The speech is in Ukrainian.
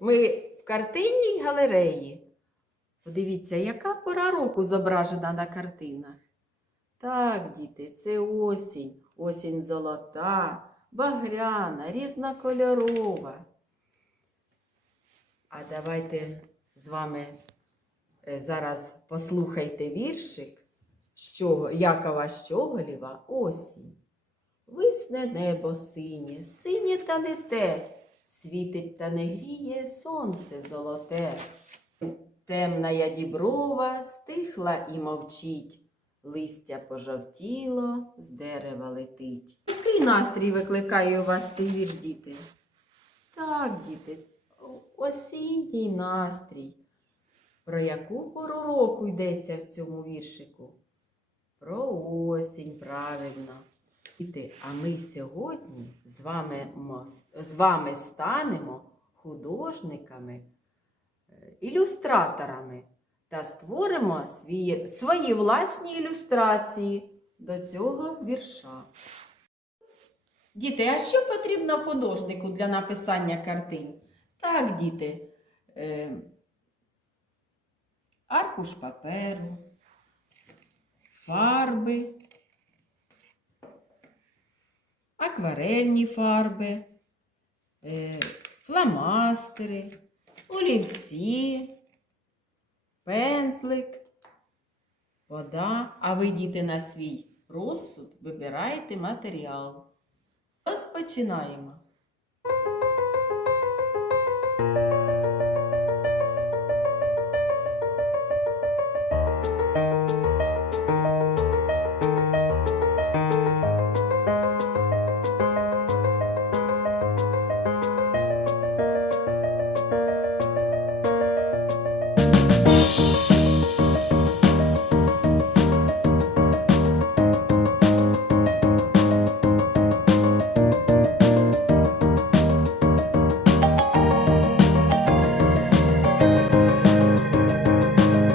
Ми в картинній галереї. Подивіться, яка пора року зображена на картинах. Так, діти, це осінь, осінь золота, багряна, різнокольорова. А давайте з вами е, зараз послухайте віршик що, Якова Щоголєва «Осінь». Висне небо синє, синє та не те, світить та не гріє сонце золоте. Темна діброва стихла і мовчить, листя пожовтіло, з дерева летить. Який настрій викликає у вас цей вірш, діти? Так, діти, осінній настрій. Про яку пору року йдеться в цьому віршику? Про осінь, правильно. Діти, а ми сьогодні з вами, з вами станемо художниками, е, ілюстраторами та створимо свої, свої власні ілюстрації до цього вірша. Діти, а що потрібно художнику для написання картин? Так, діти, е, аркуш паперу, фарби, акварельні фарби, е, фломастери, олівці, пензлик, вода. А ви, діти, на свій розсуд вибираєте матеріал. Розпочинаємо.